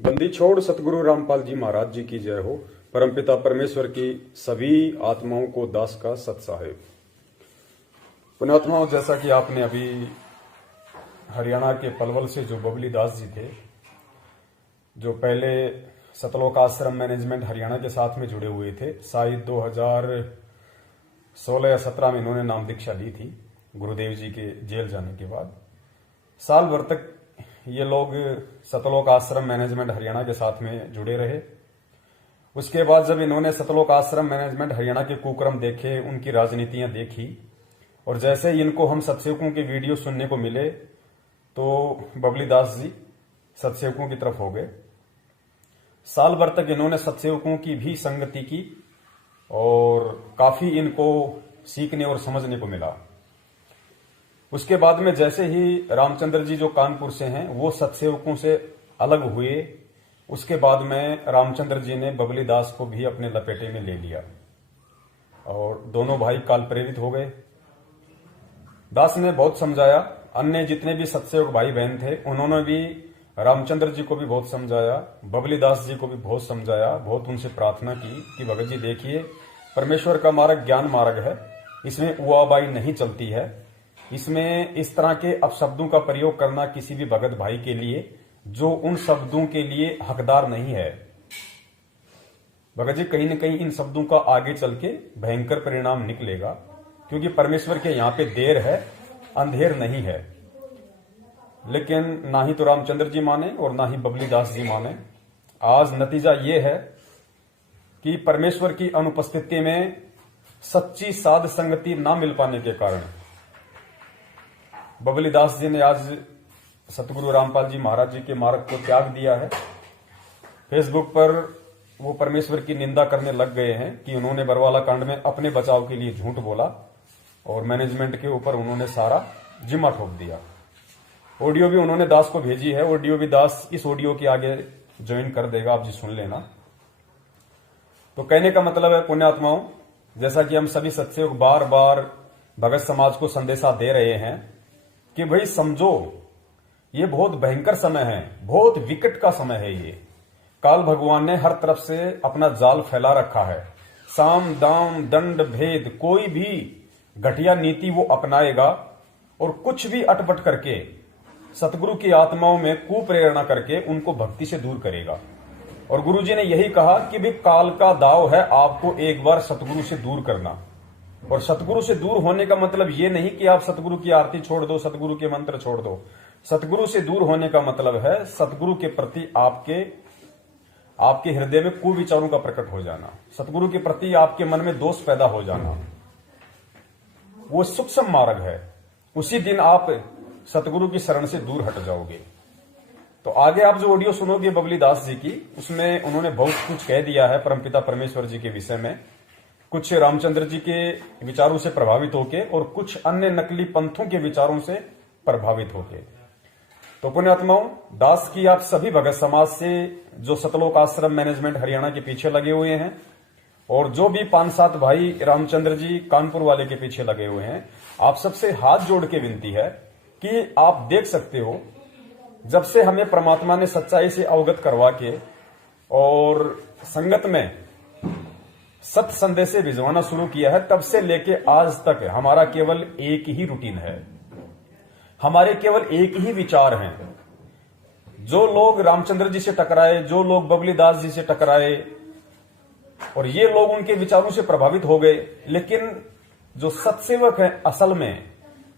बंदी छोड़ सतगुरु रामपाल जी महाराज जी की जय हो। परमपिता परमेश्वर की सभी आत्माओं को दास का सत साहेब। पुण्यात्माओं, जैसा कि आपने अभी हरियाणा के पलवल से जो बबली दास जी थे, जो पहले सतलोक आश्रम मैनेजमेंट हरियाणा के साथ में जुड़े हुए थे, शायद 2016 या 17 में इन्होंने नाम दीक्षा ली थी गुरुदेव जी के जेल जाने के बाद। साल भर तक ये लोग सतलोक आश्रम मैनेजमेंट हरियाणा के साथ में जुड़े रहे। उसके बाद जब इन्होंने सतलोक आश्रम मैनेजमेंट हरियाणा के कुक्रम देखे, उनकी राजनीतियां देखी, और जैसे ही इनको हम सत्सेवकों के वीडियो सुनने को मिले तो बबली दास जी सत्सेवकों की तरफ हो गए। साल भर तक इन्होंने सत्सेवकों की भी संगति की और काफी इनको सीखने और समझने को मिला। उसके बाद में जैसे ही रामचंद्र जी जो कानपुर से हैं वो सत्सेवकों से अलग हुए, उसके बाद में रामचंद्र जी ने बबली दास को भी अपने लपेटे में ले लिया और दोनों भाई काल प्रेरित हो गए। दास ने बहुत समझाया, अन्य जितने भी सत्सेवक भाई बहन थे उन्होंने भी रामचंद्र जी को भी बहुत समझाया, बबली दास जी को भी बहुत समझाया, बहुत उनसे प्रार्थना की कि भगत जी देखिए, परमेश्वर का मार्ग ज्ञान मार्ग है, इसमें उआबाई नहीं चलती है, इसमें इस तरह के अपशब्दों का प्रयोग करना किसी भी भगत भाई के लिए जो उन शब्दों के लिए हकदार नहीं है। भगत जी कहीं न कहीं इन शब्दों का आगे चल के भयंकर परिणाम निकलेगा, क्योंकि परमेश्वर के यहां पे देर है, अंधेर नहीं है। लेकिन ना ही तो रामचंद्र जी माने और ना ही बबली दास जी माने। आज नतीजा ये है कि परमेश्वर की अनुपस्थिति में सच्ची साध संगति ना मिल पाने के कारण बबली दास जी ने आज सतगुरु रामपाल जी महाराज जी के मार्ग को त्याग दिया है। फेसबुक पर वो परमेश्वर की निंदा करने लग गए हैं कि उन्होंने बरवाला कांड में अपने बचाव के लिए झूठ बोला और मैनेजमेंट के ऊपर उन्होंने सारा जिम्मा ठोक दिया। ऑडियो भी उन्होंने दास को भेजी है, ऑडियो भी दास इस ऑडियो के आगे ज्वाइन कर देगा, आप जी सुन लेना। तो कहने का मतलब है पुण्यात्माओं, जैसा कि हम सभी सत्सेवक बार बार भगत समाज को संदेशा दे रहे हैं कि भाई समझो, ये बहुत भयंकर समय है, बहुत विकट का समय है। ये काल भगवान ने हर तरफ से अपना जाल फैला रखा है। साम दाम दंड भेद कोई भी घटिया नीति वो अपनाएगा और कुछ भी अटपट करके सतगुरु की आत्माओं में कुप्रेरणा करके उनको भक्ति से दूर करेगा। और गुरु जी ने यही कहा कि भी काल का दाव है आपको एक बार सतगुरु से दूर करना। और सतगुरु से दूर होने का मतलब ये नहीं कि आप सतगुरु की आरती छोड़ दो, सतगुरु के मंत्र छोड़ दो। सतगुरु से दूर होने का मतलब है सतगुरु के प्रति आपके हृदय में कुविचारों का प्रकट हो जाना, सतगुरु के प्रति आपके मन में दोष पैदा हो जाना। वो सूक्ष्म मार्ग है। उसी दिन आप सतगुरु की शरण से दूर हट जाओगे। तो आगे आप जो ऑडियो सुनोगे बबली दास जी की, उसमें उन्होंने बहुत कुछ कह दिया है परमपिता परमेश्वर जी के विषय में, कुछ रामचंद्र जी के विचारों से प्रभावित होके और कुछ अन्य नकली पंथों के विचारों से प्रभावित होके। तो पुण्यात्माओं, दास की आप सभी भगत समाज से जो सतलोक आश्रम मैनेजमेंट हरियाणा के पीछे लगे हुए हैं और जो भी 5-7 भाई रामचंद्र जी कानपुर वाले के पीछे लगे हुए हैं, आप सबसे हाथ जोड़ के विनती है कि आप देख सकते हो, जब से हमें परमात्मा ने सच्चाई से अवगत करवा के और संगत में सत्य संदेश भिजवाना शुरू किया है, तब से लेके आज तक हमारा केवल एक ही रूटीन है, हमारे केवल एक ही विचार हैं। जो लोग रामचंद्र जी से टकराए, जो लोग बबली दास जी से टकराए और ये लोग उनके विचारों से प्रभावित हो गए, लेकिन जो सत्सेवक है असल में,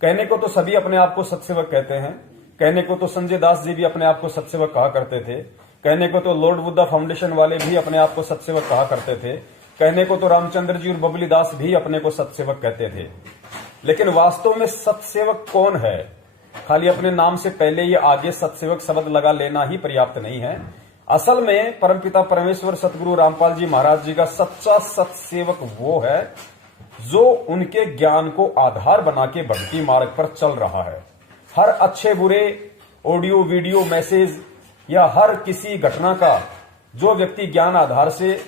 कहने को तो सभी अपने आप को सत्सेवक कहते हैं, कहने को तो संजय दास जी भी अपने आप को सत्सेवक कहा करते थे, कहने को तो लॉर्ड बुद्धा फाउंडेशन वाले भी अपने आप को सत्सेवक कहा करते थे, कहने को तो रामचंद्र जी और बबली दास भी अपने को सत्सेवक कहते थे। लेकिन वास्तव में सत्सेवक कौन है? खाली अपने नाम से पहले ये आगे सत्सेवक शब्द लगा लेना ही पर्याप्त नहीं है। असल में परमपिता परमेश्वर सतगुरु रामपाल जी महाराज जी का सच्चा सत्सेवक वो है जो उनके ज्ञान को आधार बना के भक्ति मार्ग पर चल रहा है। हर अच्छे बुरे ऑडियो वीडियो मैसेज या हर किसी घटना का जो व्यक्ति ज्ञान आधार से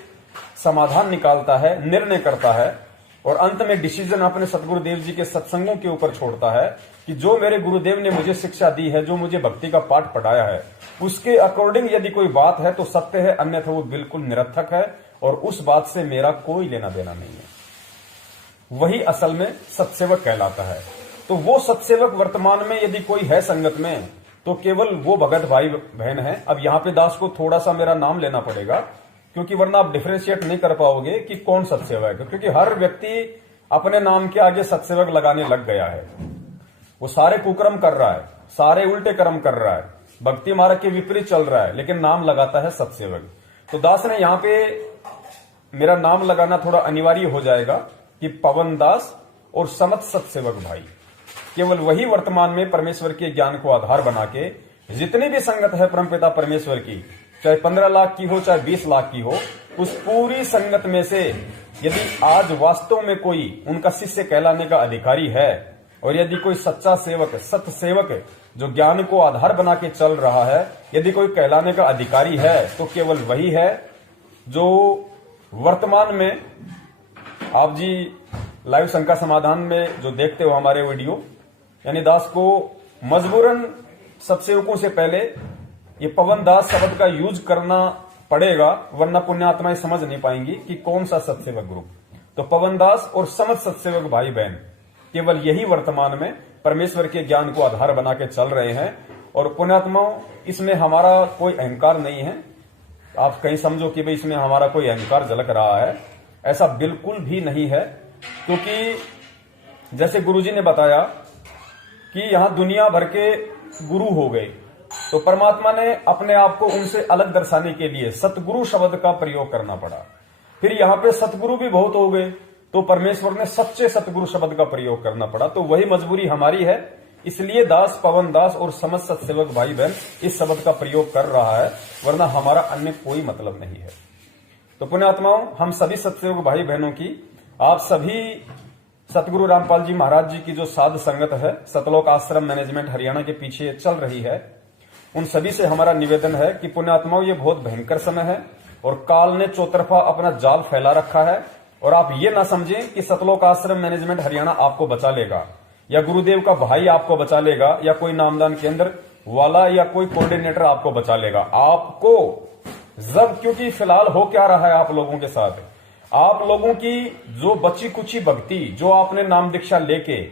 समाधान निकालता है, निर्णय करता है, और अंत में डिसीजन अपने सतगुरुदेव जी के सत्संगों के ऊपर छोड़ता है कि जो मेरे गुरुदेव ने मुझे शिक्षा दी है, जो मुझे भक्ति का पाठ पढ़ाया है, उसके अकॉर्डिंग यदि कोई बात है तो सत्य है, अन्यथा वो बिल्कुल निरर्थक है और उस बात से मेरा कोई लेना देना नहीं है। वही असल में सत्सेवक कहलाता है। तो वो सत्सेवक वर्तमान में यदि कोई है संगत में तो केवल वो भगत भाई बहन है। अब यहां पे दास को थोड़ा सा मेरा नाम लेना पड़ेगा, क्योंकि वरना आप डिफरेंशिएट नहीं कर पाओगे कि कौन सत्सेवक है, क्योंकि हर व्यक्ति अपने नाम के आगे सत्सेवक लगाने लग गया है। वो सारे कुकर्म कर रहा है, सारे उल्टे कर्म कर रहा है, भक्ति मार्ग के विपरीत चल रहा है, लेकिन नाम लगाता है सत्सेवक। तो दास ने यहां पे मेरा नाम लगाना थोड़ा अनिवार्य हो जाएगा कि पवन दास और समत सत्सेवक भाई, केवल वही वर्तमान में परमेश्वर के ज्ञान को आधार बना के जितनी भी संगत है परमपिता परमेश्वर की, चाहे 15 लाख की हो चाहे 20 लाख की हो, उस पूरी संगत में से यदि आज वास्तव में कोई उनका शिष्य कहलाने का अधिकारी है और यदि कोई सच्चा सेवक, सत्य सेवक जो ज्ञान को आधार बना के चल रहा है, यदि कोई कहलाने का अधिकारी है तो केवल वही है जो वर्तमान में आप जी लाइव शंका समाधान में जो देखते हो हमारे वीडियो, यानी दास को मजबूरन सत्सेवकों से पहले ये पवन दास शब्द का यूज करना पड़ेगा, वरना पुण्यात्माएं समझ नहीं पाएंगी कि कौन सा सत्सेवक ग्रुप। तो पवन दास और समझ सत्सेवक भाई बहन केवल यही वर्तमान में परमेश्वर के ज्ञान को आधार बना के चल रहे हैं। और पुण्यात्माओं, इसमें हमारा कोई अहंकार नहीं है। आप कहीं समझो कि भाई इसमें हमारा कोई अहंकार झलक रहा है, ऐसा बिल्कुल भी नहीं है। क्योंकि जैसे गुरुजी ने बताया कि यहां दुनिया भर के गुरु हो गए, तो परमात्मा ने अपने आप को उनसे अलग दर्शाने के लिए सतगुरु शब्द का प्रयोग करना पड़ा। फिर यहां पे सतगुरु भी बहुत हो गए, तो परमेश्वर ने सच्चे सतगुरु शब्द का प्रयोग करना पड़ा। तो वही मजबूरी हमारी है, इसलिए दास, पवन दास और समझ सत्सेवक भाई बहन इस शब्द का प्रयोग कर रहा है, वरना हमारा अन्य कोई मतलब नहीं है। तो पुण्यात्माओं, हम सभी सत्सेवक भाई बहनों की, आप सभी सतगुरु रामपाल जी महाराज जी की जो साध संगत है, सतलोक आश्रम मैनेजमेंट हरियाणा के पीछे चल रही है, उन सभी से हमारा निवेदन है कि पुण्यात्माओं, ये बहुत भयंकर समय है और काल ने चौतरफा अपना जाल फैला रखा है। और आप ये ना समझें कि सतलोक आश्रम मैनेजमेंट हरियाणा आपको बचा लेगा, या गुरुदेव का भाई आपको बचा लेगा, या कोई नामदान केंद्र वाला या कोई कोऑर्डिनेटर आपको बचा लेगा। आपको जब, क्योंकि फिलहाल हो क्या रहा है आप लोगों के साथ, आप लोगों की जो बची कुची भक्ति, जो आपने नाम दीक्षा लेके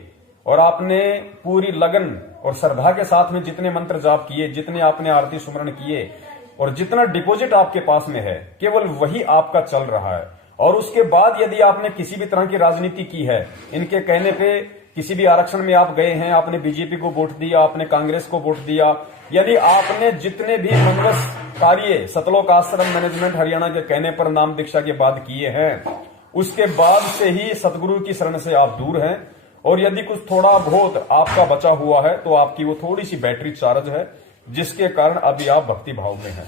और आपने पूरी लगन और श्रद्धा के साथ में जितने मंत्र जाप किए, जितने आपने आरती सुमरण किए और जितना डिपॉजिट आपके पास में है, केवल वही आपका चल रहा है। और उसके बाद यदि आपने किसी भी तरह की राजनीति की है, इनके कहने पे किसी भी आरक्षण में आप गए हैं, आपने बीजेपी को वोट दिया, आपने कांग्रेस को वोट दिया, यानी आपने जितने भी मनवस कार्य सतलोक आश्रम मैनेजमेंट हरियाणा के कहने पर नाम दीक्षा के बाद किए हैं, उसके बाद से ही सतगुरु की शरण से आप दूर हैं। और यदि कुछ थोड़ा बहुत आपका बचा हुआ है तो आपकी वो थोड़ी सी बैटरी चार्ज है, जिसके कारण अभी आप भक्ति भाव में हैं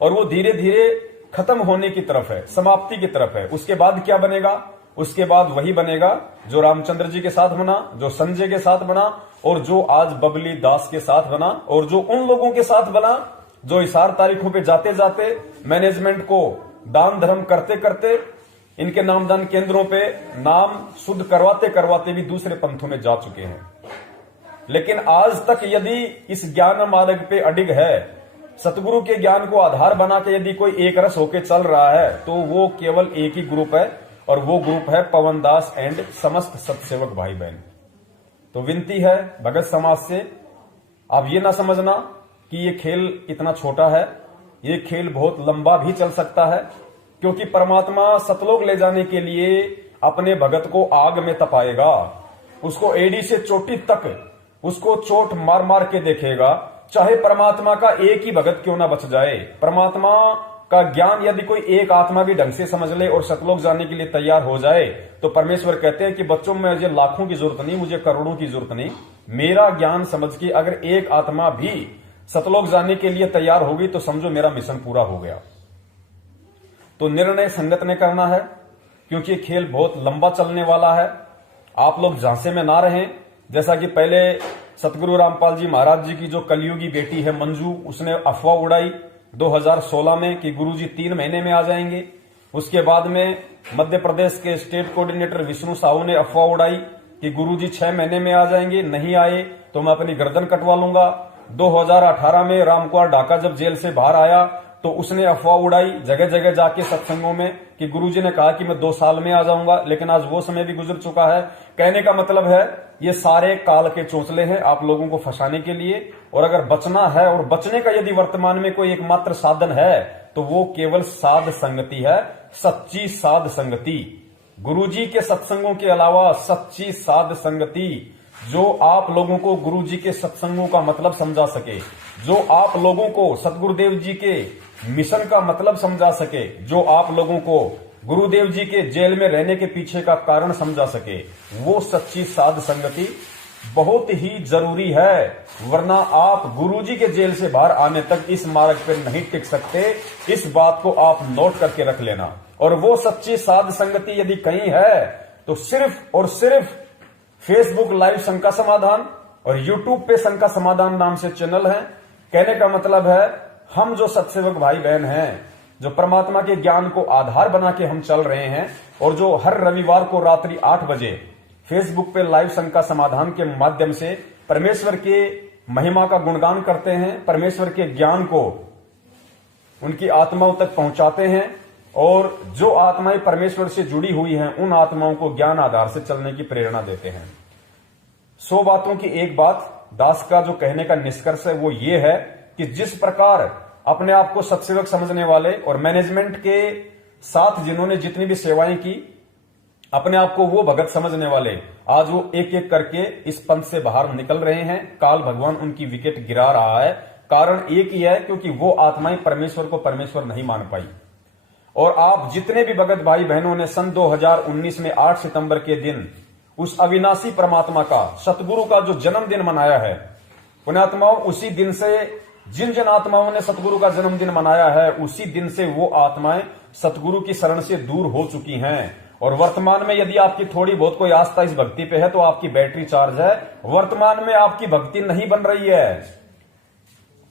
और वो धीरे धीरे खत्म होने की तरफ है, समाप्ति की तरफ है। उसके बाद क्या बनेगा? उसके बाद वही बनेगा जो रामचंद्र जी के साथ बना, जो संजय के साथ बना और जो आज बबली दास के साथ बना, और जो उन लोगों के साथ बना जो इशार तारीखों पे जाते जाते मैनेजमेंट को दान धर्म करते करते इनके नामदान केंद्रों पे नाम शुद्ध करवाते करवाते भी दूसरे पंथों में जा चुके हैं। लेकिन आज तक यदि इस ज्ञान मार्ग पे अडिग है, सतगुरु के ज्ञान को आधार बना के यदि कोई एक रस होके चल रहा है, तो वो केवल एक ही ग्रुप है और वो ग्रुप है पवन दास एंड समस्त सत्सेवक भाई बहन। तो विनती है भगत समाज से, आप ये ना समझना कि ये खेल इतना छोटा है, ये खेल बहुत लंबा भी चल सकता है, क्योंकि परमात्मा सतलोक ले जाने के लिए अपने भगत को आग में तपाएगा, उसको एड़ी से चोटी तक उसको चोट मार मार के देखेगा, चाहे परमात्मा का एक ही भगत क्यों ना बच जाए। परमात्मा का ज्ञान यदि कोई एक आत्मा भी ढंग से समझ ले और सतलोक जाने के लिए तैयार हो जाए, तो परमेश्वर कहते हैं कि बच्चों में मुझे लाखों की जरूरत नहीं, मुझे करोड़ों की जरूरत नहीं, मेरा ज्ञान समझ के अगर एक आत्मा भी सतलोक जाने के लिए तैयार होगी तो समझो मेरा मिशन पूरा हो गया। तो निर्णय संगत ने करना है, क्योंकि खेल बहुत लंबा चलने वाला है। आप लोग झांसे में ना रहें, जैसा कि पहले सतगुरु रामपाल जी महाराज जी की जो कलयुगी बेटी है मंजू, उसने अफवाह उड़ाई 2016 में कि गुरुजी 3 महीने में आ जाएंगे। उसके बाद में मध्य प्रदेश के स्टेट कोऑर्डिनेटर विष्णु साहू ने अफवाह उड़ाई कि गुरुजी 6 महीने में आ जाएंगे, नहीं आए तो मैं अपनी गर्दन कटवा लूंगा। 2018 में रामकुमार ढाका जब जेल से बाहर आया तो उसने अफवाह उड़ाई जगह जगह जाके सत्संगों में कि गुरुजी ने कहा कि मैं 2 साल में आ जाऊंगा, लेकिन आज वो समय भी गुजर चुका है। कहने का मतलब है ये सारे काल के चोंचले हैं आप लोगों को फंसाने के लिए। और अगर बचना है और बचने का यदि वर्तमान में कोई एकमात्र साधन है तो वो केवल साध संगति है, सच्ची साध संगति। गुरुजी के सत्संगों के अलावा सच्ची साध संगति जो आप लोगों को गुरुजी के सत्संगों का मतलब समझा सके, जो आप लोगों को सतगुरुदेव जी के मिशन का मतलब समझा सके, जो आप लोगों को गुरुदेव जी के जेल में रहने के पीछे का कारण समझा सके, वो सच्ची साध संगति बहुत ही जरूरी है। वरना आप गुरुजी के जेल से बाहर आने तक इस मार्ग पर नहीं टिक सकते। इस बात को आप नोट करके रख लेना। और वो सच्ची साध संगति यदि कहीं है तो सिर्फ और सिर्फ फेसबुक लाइव शंका समाधान और यूट्यूब पे शंका समाधान नाम से चैनल है। कहने का मतलब है हम जो सत्सेवक भाई बहन हैं, जो परमात्मा के ज्ञान को आधार बना के हम चल रहे हैं और जो हर रविवार को रात्रि 8 बजे फेसबुक पे लाइव शंका समाधान के माध्यम से परमेश्वर के महिमा का गुणगान करते हैं, परमेश्वर के ज्ञान को उनकी आत्माओं तक पहुंचाते हैं और जो आत्माएं परमेश्वर से जुड़ी हुई हैं उन आत्माओं को ज्ञान आधार से चलने की प्रेरणा देते हैं। 100 बातों की एक बात, दास का जो कहने का निष्कर्ष है वो ये है कि जिस प्रकार अपने आप को सत्सेवक समझने वाले और मैनेजमेंट के साथ जिन्होंने जितनी भी सेवाएं की, अपने आप को वो भगत समझने वाले आज वो एक एक करके इस पंथ से बाहर निकल रहे हैं। काल भगवान उनकी विकेट गिरा रहा है। कारण एक ही है, क्योंकि वो आत्माएं परमेश्वर को परमेश्वर नहीं मान पाई। और आप जितने भी भगत भाई बहनों ने सन 2019 में 8 सितंबर के दिन उस अविनाशी परमात्मा का, सतगुरु का जो जन्मदिन मनाया है, पुण्यात्माओं, उसी दिन से जिन जिन आत्माओं ने सतगुरु का जन्मदिन मनाया है उसी दिन से वो आत्माएं सतगुरु की शरण से दूर हो चुकी हैं। और वर्तमान में यदि आपकी थोड़ी बहुत कोई आस्था इस भक्ति पे है तो आपकी बैटरी चार्ज है। वर्तमान में आपकी भक्ति नहीं बन रही है।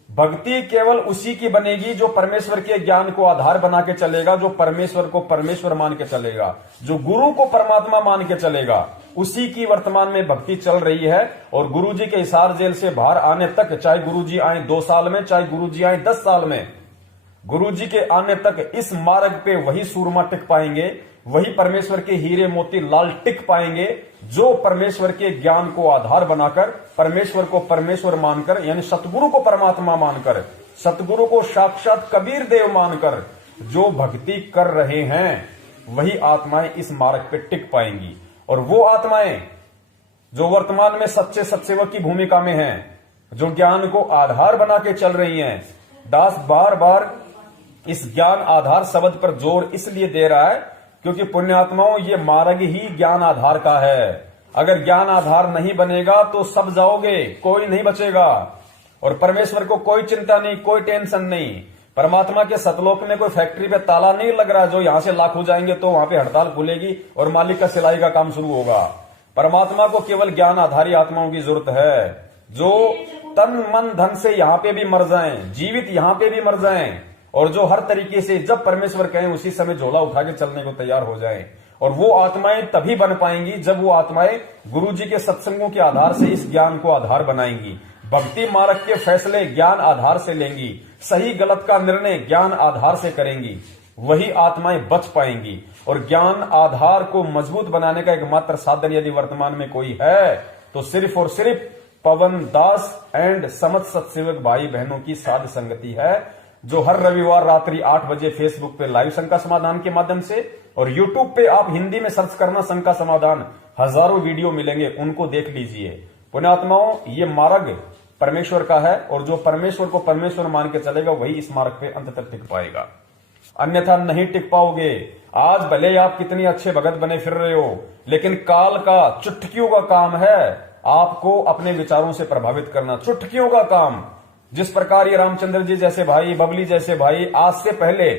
भक्ति केवल उसी की बनेगी जो परमेश्वर के ज्ञान को आधार बना के चलेगा, जो परमेश्वर को परमेश्वर मान के चलेगा, जो गुरु को परमात्मा मान के चलेगा, उसी की वर्तमान में भक्ति चल रही है। और गुरुजी के हिसार जेल से बाहर आने तक, चाहे गुरुजी आए 2 साल में, चाहे गुरुजी आए 10 साल में, गुरुजी के आने तक इस मार्ग पे वही सूरमा टिक पाएंगे, वही परमेश्वर के हीरे मोती लाल टिक पाएंगे जो परमेश्वर के ज्ञान को आधार बनाकर, परमेश्वर को परमेश्वर मानकर, यानी सतगुरु को परमात्मा मानकर, सतगुरु को साक्षात कबीर देव मानकर जो भक्ति कर रहे हैं, वही आत्माएं इस मार्ग पे टिक पाएंगी। और वो आत्माएं जो वर्तमान में सच्चे सत्सेवक की भूमिका में हैं, जो ज्ञान को आधार बना के चल रही हैं, दास बार बार इस ज्ञान आधार शब्द पर जोर इसलिए दे रहा है क्योंकि पुण्यात्माओं ये मार्ग ही ज्ञान आधार का है। अगर ज्ञान आधार नहीं बनेगा तो सब जाओगे, कोई नहीं बचेगा। और परमेश्वर को कोई चिंता नहीं, कोई टेंशन नहीं। परमात्मा के सतलोक में कोई फैक्ट्री पे ताला नहीं लग रहा जो यहां से लाख हो जाएंगे तो वहां पे हड़ताल खुलेगी और मालिक का सिलाई का काम शुरू होगा। परमात्मा को केवल ज्ञान आधारी आत्माओं की जरूरत है जो तन मन धन से यहां पे भी मर जाएं, जीवित यहां पे भी मर जाएं, और जो हर तरीके से जब परमेश्वर कहें उसी समय झोला उठा के चलने को तैयार हो जाएं। और वो आत्माएं तभी बन पाएंगी जब वो आत्माएं गुरुजी के सत्संगों के आधार से इस ज्ञान को आधार बनाएंगी, भक्ति मार्ग के फैसले ज्ञान आधार से लेंगी, सही गलत का निर्णय ज्ञान आधार से करेंगी, वही आत्माएं बच पाएंगी। और ज्ञान आधार को मजबूत बनाने का एकमात्र साधन यदि वर्तमान में कोई है तो सिर्फ और सिर्फ पवन दास एंड समस्त सत्सेवक भाई बहनों की साध संगति है, जो हर रविवार रात्रि 8 बजे फेसबुक पे लाइव शंका समाधान के माध्यम से, और यूट्यूब पे आप हिंदी में सर्च करना शंका समाधान, हजारों वीडियो मिलेंगे, उनको देख लीजिए। पुण्यात्माओं, ये मार्ग परमेश्वर का है और जो परमेश्वर को परमेश्वर मान के चलेगा वही इस मार्ग पे अंत तक टिक पाएगा, अन्यथा नहीं टिक पाओगे। आज भले आप कितने अच्छे भगत बने फिर रहे हो, लेकिन काल का चुटकियों का काम है आपको अपने विचारों से प्रभावित करना, चुटकियों का काम। जिस प्रकार ये रामचंद्र जी जैसे भाई, बबली जैसे भाई आज से पहले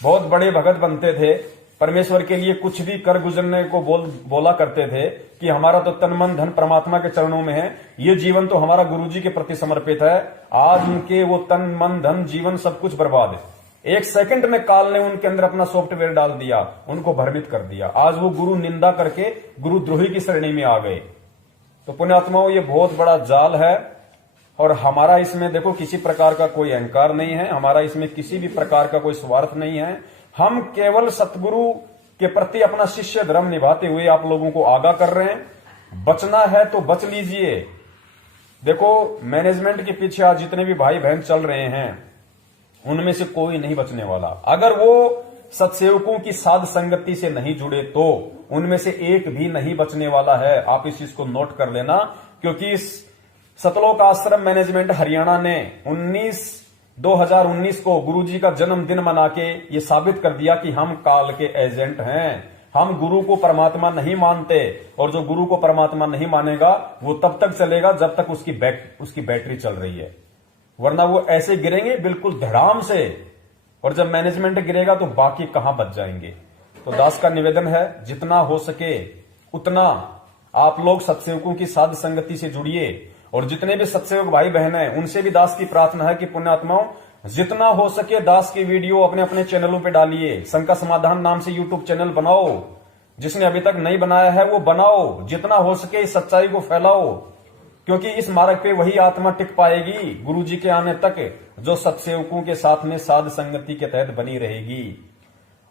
बहुत बड़े भगत बनते थे, परमेश्वर के लिए कुछ भी कर गुजरने को बोला करते थे कि हमारा तो तन मन धन परमात्मा के चरणों में है, ये जीवन तो हमारा गुरुजी के प्रति समर्पित है। आज उनके वो तन मन धन जीवन सब कुछ बर्बाद है। एक सेकंड में काल ने उनके अंदर अपना सॉफ्टवेयर डाल दिया, उनको भ्रमित कर दिया। आज वो गुरु निंदा करके गुरुद्रोही की श्रेणी में आ गए। तो पुण्यात्माओं, ये बहुत बड़ा जाल है और हमारा इसमें देखो किसी प्रकार का कोई अहंकार नहीं है, हमारा इसमें किसी भी प्रकार का कोई स्वार्थ नहीं है। हम केवल सतगुरु के प्रति अपना शिष्य धर्म निभाते हुए आप लोगों को आगाह कर रहे हैं। बचना है तो बच लीजिए। देखो, मैनेजमेंट के पीछे आज जितने भी भाई बहन चल रहे हैं उनमें से कोई नहीं बचने वाला। अगर वो सत्सेवकों की साध संगति से नहीं जुड़े तो उनमें से एक भी नहीं बचने वाला है। आप इस चीज को नोट कर लेना, क्योंकि इस सतलोक आश्रम मैनेजमेंट हरियाणा ने 2019 को गुरुजी का जन्मदिन मना के ये साबित कर दिया कि हम काल के एजेंट हैं। हम गुरु को परमात्मा नहीं मानते, और जो गुरु को परमात्मा नहीं मानेगा वो तब तक चलेगा जब तक उसकी बैटरी चल रही है, वरना वो ऐसे गिरेंगे बिल्कुल धड़ाम से, और जब मैनेजमेंट गिरेगा तो बाकी कहां बच जाएंगे। तो दास का निवेदन है, जितना हो सके उतना आप लोग सत्सेवकों की साध संगति से जुड़िए, और जितने भी सत्सेवक भाई बहन हैं उनसे भी दास की प्रार्थना है कि पुण्यात्माओं, जितना हो सके दास की वीडियो अपने अपने चैनलों पे डालिए। शंका समाधान नाम से यूट्यूब चैनल बनाओ, जिसने अभी तक नहीं बनाया है वो बनाओ। जितना हो सके इस सच्चाई को फैलाओ, क्योंकि इस मार्ग पे वही आत्मा टिक पाएगी गुरु जी के आने तक जो सत्सेवकों के साथ में साध संगति के तहत बनी रहेगी।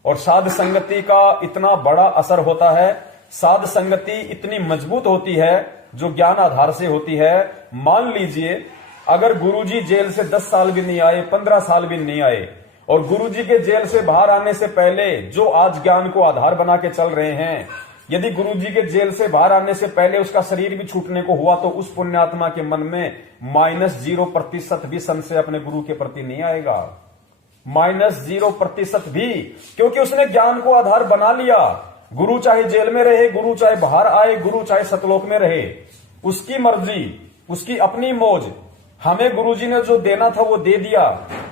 और साध संगति का इतना बड़ा असर होता है, साध संगति इतनी मजबूत होती है जो ज्ञान आधार से होती है। मान लीजिए अगर गुरुजी जेल से 10 साल भी नहीं आए, 15 साल भी नहीं आए, और गुरुजी के जेल से बाहर आने से पहले जो आज ज्ञान को आधार बना के चल रहे हैं, यदि गुरुजी के जेल से बाहर आने से पहले उसका शरीर भी छूटने को हुआ तो उस पुण्यात्मा के मन में -0% भी संशय अपने गुरु के प्रति नहीं आएगा। -0% भी, क्योंकि उसने ज्ञान को आधार बना लिया। गुरु चाहे जेल में रहे, गुरु चाहे बाहर आए, गुरु चाहे सतलोक में रहे, उसकी मर्जी, उसकी अपनी मौज। हमें गुरुजी ने जो देना था वो दे दिया।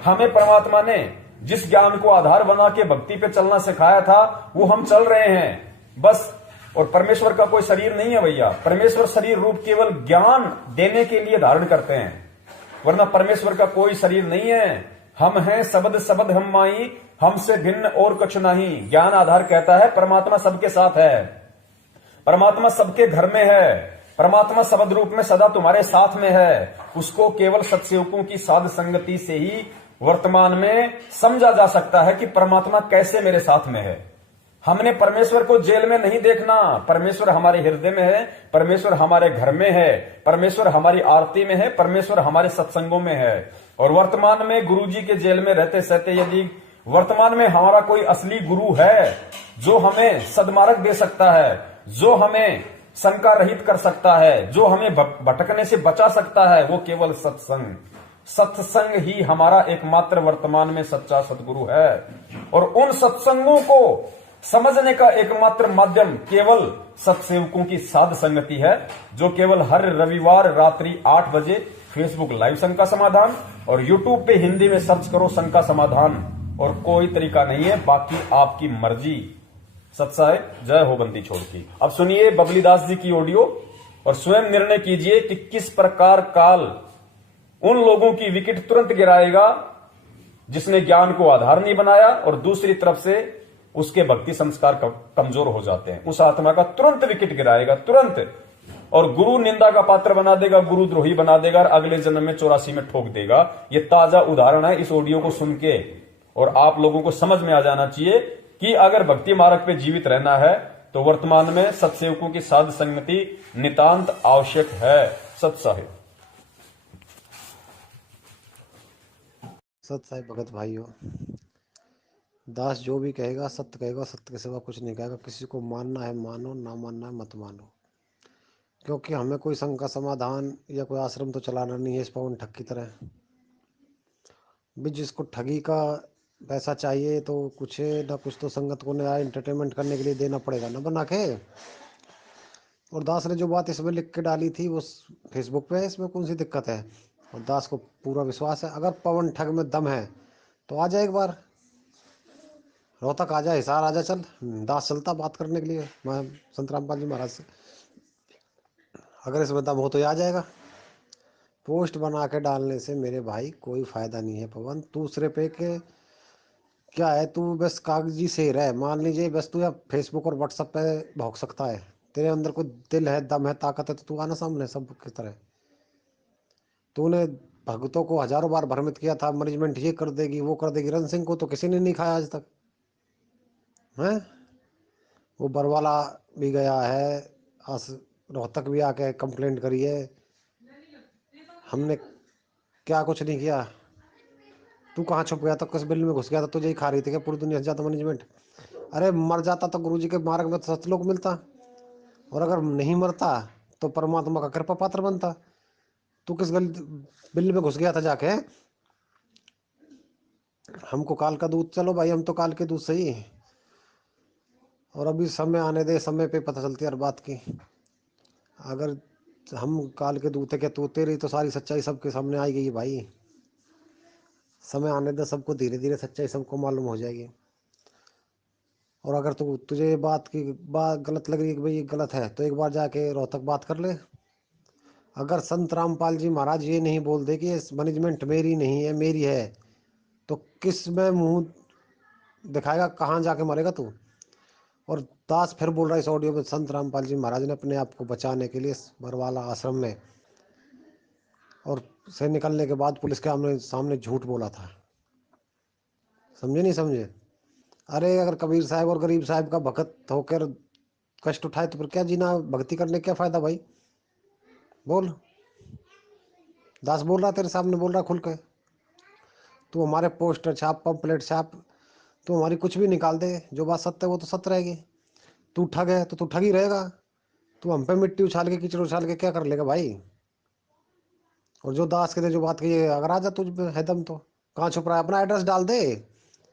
हमें परमात्मा ने जिस ज्ञान को आधार बना के भक्ति पे चलना सिखाया था वो हम चल रहे हैं बस। और परमेश्वर का कोई शरीर नहीं है भैया। परमेश्वर शरीर रूप केवल ज्ञान देने के लिए धारण करते हैं, वरना परमेश्वर का कोई शरीर नहीं है। हम हैं शब्द शब्द हम माई, हमसे भिन्न और कुछ नहीं। ज्ञान आधार कहता है परमात्मा सबके साथ है, परमात्मा सबके घर में है, परमात्मा शब्द रूप में सदा तुम्हारे साथ में है। उसको केवल सत्सेवकों की साध संगति से ही वर्तमान में समझा जा सकता है कि परमात्मा कैसे मेरे साथ में है। हमने परमेश्वर को जेल में नहीं देखना, परमेश्वर हमारे हृदय में है, परमेश्वर हमारे घर में है, परमेश्वर हमारी आरती में है, परमेश्वर हमारे सत्संगों में है। और वर्तमान में गुरुजी के जेल में रहते सहते यदि वर्तमान में हमारा कोई असली गुरु है जो हमें सदमार्ग दे सकता है, जो हमें शंका रहित कर सकता है, जो हमें भटकने से बचा सकता है, वो केवल सत्संग। सत्संग ही हमारा एकमात्र वर्तमान में सच्चा सदगुरु है। और उन सत्संगों को समझने का एकमात्र माध्यम केवल सत्सेवकों की साध संगति है, जो केवल हर रविवार रात्रि 8 बजे फेसबुक लाइव शंका समाधान और यूट्यूब पे हिंदी में सर्च करो शंका समाधान, और कोई तरीका नहीं है, बाकी आपकी मर्जी। सत्साय जय हो बंदी छोड़ की। अब सुनिए बबली दास जी की ऑडियो और स्वयं निर्णय कीजिए कि किस प्रकार काल उन लोगों की विकेट तुरंत गिराएगा जिसने ज्ञान को आधार नहीं बनाया, और दूसरी तरफ से उसके भक्ति संस्कार कमजोर हो जाते हैं। उस आत्मा का तुरंत विकेट गिराएगा, तुरंत, और गुरु निंदा का पात्र बना देगा, गुरु द्रोही बना देगा, और अगले जन्म में 84 में ठोक देगा। ये ताजा उदाहरण है इस ऑडियो को सुन के। और आप लोगों को समझ में आ जाना चाहिए कि अगर भक्ति मार्ग पे जीवित रहना है तो वर्तमान में सत्सेवकों की साध संगति नितांत आवश्यक है। सत्साहिब सत साहिब भगत भाइयों, दास जो भी कहेगा सत्य कहेगा, सत्य के सिवा कुछ नहीं कहेगा। किसी को मानना है मानो, ना मानना है मत मानो, क्योंकि हमें कोई शंका समाधान या कोई आश्रम तो चलाना नहीं है इस पवन ठग की तरह भी। जिसको ठगी का पैसा चाहिए तो कुछ ना कुछ तो संगत को नया एंटरटेनमेंट करने के लिए देना पड़ेगा ना बना के। और दास ने जो बात इसमें लिख के डाली थी वो फेसबुक पे है, इसमें कौन सी दिक्कत है। और दास को पूरा विश्वास है, अगर पवन ठग में दम है तो आ जाए, एक बार रोहतक आ जा, हिसार आ जा, चल दास चलता बात करने के लिए मैं संत रामपाल जी महाराज से। अगर इसमें दम हो तो आ जाएगा। पोस्ट बना के डालने से मेरे भाई कोई फायदा नहीं है पवन। दूसरे पे के क्या है, तू बस कागजी से रह, मान लीजिए बस तू या फेसबुक और व्हाट्सएप पे भौंक सकता है, तेरे अंदर कोई दिल है, दम है, ताकत है, तो तू आना सामने सब की तरह। तूने भगतों को हजारों बार भ्रमित किया था, मैनेजमेंट ये कर देगी वो कर देगी, रण सिंह को तो किसी ने नहीं खाया आज तक है। वो बरवाला भी गया है, आस रोहतक भी आके कंप्लेंट करी है, हमने क्या कुछ नहीं किया। तू कहाँ छुप गया था, किस बिल में घुस गया था, तुझे ही खा रही थी क्या पूरी दुनिया से ज्यादा मैनेजमेंट? अरे मर जाता तो गुरुजी के मार्ग में तो सतलोक मिलता, और अगर नहीं मरता तो परमात्मा का कृपा पात्र बनता। तू किस गल बिल में घुस गया था जाके? हमको काल का दूध, चलो भाई हम तो काल के दूध सही, और अभी समय आने दे, समय पे पता चलती है हर बात की। अगर हम काल के दूत है क्या, तू तेरी तो सारी सच्चाई सबके सामने आई गई है भाई। समय आने दे, सबको धीरे धीरे सच्चाई सबको मालूम हो जाएगी। और अगर तुझे ये बात गलत लग रही है कि भाई ये गलत है, तो एक बार जाके रोहतक बात कर ले। अगर संत रामपाल जी महाराज ये नहीं बोल दे कि ये मैनेजमेंट मेरी नहीं है मेरी है, तो किस में मुंह दिखाएगा, कहाँ जाके मरेगा तू? और दास फिर बोल रहा है इस ऑडियो में, संत रामपाल जी महाराज ने अपने आप को बचाने के लिए इस बरवाला आश्रम में और से निकलने के बाद पुलिस के सामने सामने झूठ बोला था। समझे नहीं समझे? अरे अगर कबीर साहब और गरीब साहब का भगत होकर कष्ट उठाए तो फिर क्या जीना, भक्ति करने क्या फायदा भाई? बोल। दास बोल रहा तेरे सामने, बोल रहा खुल के। तू हमारे पोस्टर छाप, पंपलेट छाप, तू हमारी कुछ भी निकाल दे, जो बात सत्य है वो तो सत्य रहेगी। तू ठग है तो तू ठग ही रहेगा। तू हम पे मिट्टी उछाल के, कीचड़ उछाल के क्या कर लेगा भाई? और जो दास के थे जो बात कही है, अगर आजा तुझ पे है दम तो कहाँ छुप रहा है? अपना एड्रेस डाल दे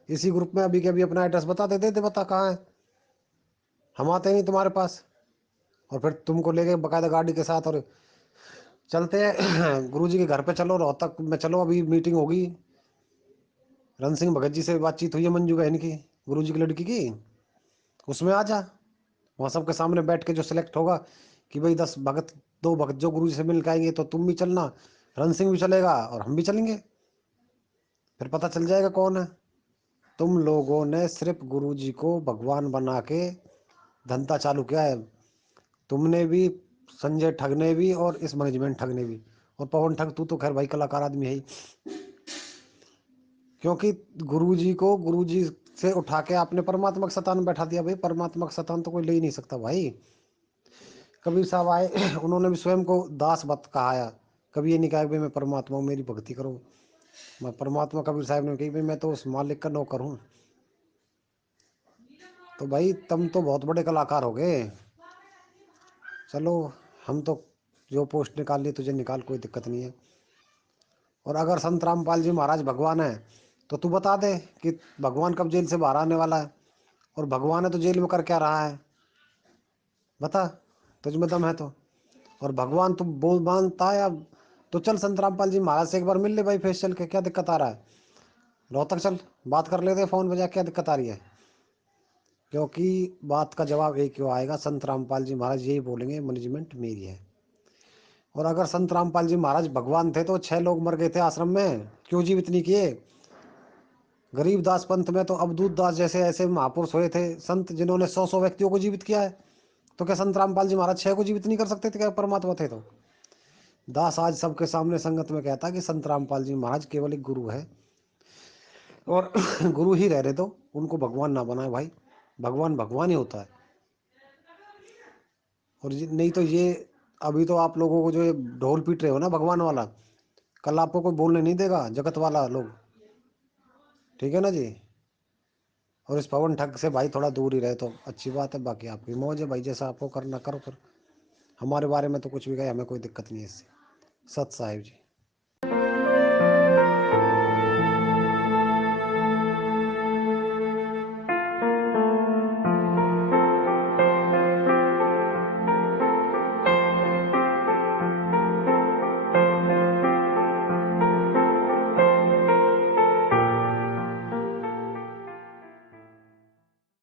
इसी ग्रुप में, अभी के अभी अपना एड्रेस बता दे बता कहाँ है। हम आते नहीं तुम्हारे पास, और फिर तुमको लेके बकायदा गाड़ी के साथ और चलते हैं गुरुजी के घर पे, चलो रोहतक में चलो, अभी मीटिंग होगी। रण सिंह भगत जी से बातचीत हुई है मंजू बहन की, गुरुजी की लड़की की, उसमें आ जा। वहाँ सबके सामने बैठ के जो सिलेक्ट होगा कि भाई 10 भगत, 2 भगत जो गुरुजी से मिल के आएंगे, तो तुम भी चलना, रण सिंह भी चलेगा और हम भी चलेंगे, फिर पता चल जाएगा कौन है। तुम लोगों ने सिर्फ गुरुजी को भगवान बना के धंधा चालू किया है। तुमने भी, संजय ठग ने भी, और इस मैनेजमेंट ठग ने भी। और पवन ठग तू तो खैर भाई कलाकार आदमी है ही, क्योंकि गुरुजी को गुरुजी से उठा के आपने परमात्मा का शतान बैठा दिया। भाई परमात्मा का शतान तो कोई ले ही नहीं सकता भाई। कबीर साहब आए उन्होंने भी स्वयं को दास बत कहा है, कभी ये नहीं कहा कि भाई मैं परमात्मा हूँ मेरी भक्ति करो, मैं परमात्मा। कबीर साहब ने कही भाई मैं तो उस मालिक का नौकर हूँ। तो भाई तुम तो बहुत बड़े कलाकार हो गए। चलो, हम तो जो पोस्ट निकाल ली तुझे निकाल, कोई दिक्कत नहीं है। और अगर संत रामपाल जी महाराज भगवान है, तो तू बता दे कि भगवान कब जेल से बाहर आने वाला है, और भगवान है तो जेल में कर क्या रहा है? बता, तुझ में दम है तो। और भगवान तू बोल मानता है या, तो चल संत रामपाल जी महाराज से एक बार मिल ले भाई, फेस चल के, क्या दिक्कत आ रहा है? रोहतक चल, बात कर लेते फोन पे जाके, क्या दिक्कत आ रही है? क्योंकि बात का जवाब एक क्यों आएगा, संत रामपाल जी महाराज यही बोलेंगे मैनेजमेंट मेरी है। और अगर संत रामपाल जी महाराज भगवान थे तो 6 लोग मर गए थे आश्रम में, क्यों जीवित नहीं किए? गरीब दास पंथ में तो अवधूत दास जैसे ऐसे महापुरुष हुए थे संत, जिन्होंने 100 व्यक्तियों को जीवित किया है। तो क्या संत रामपाल जी महाराज 6 को जीवित नहीं कर सकते थे क्या, परमात्मा थे तो? दास आज सबके सामने संगत में कहता कि संत रामपाल जी महाराज केवल एक गुरु है, और गुरु ही रह रहे तो उनको भगवान ना बनाए भाई। भगवान भगवान ही होता है। और नहीं तो ये, अभी तो आप लोगों को जो ये ढोल पीट रहे हो ना भगवान वाला, कल आपको कोई बोलने नहीं देगा जगत वाला लोग। ठीक है ना जी? और इस पवन ठग से भाई थोड़ा दूर ही रहे तो अच्छी बात है, बाकी आपकी मौज है भाई, जैसा आपको करना करो। फिर हमारे बारे में तो कुछ भी कहे, हमें कोई दिक्कत नहीं है इससे। सत साहिब जी।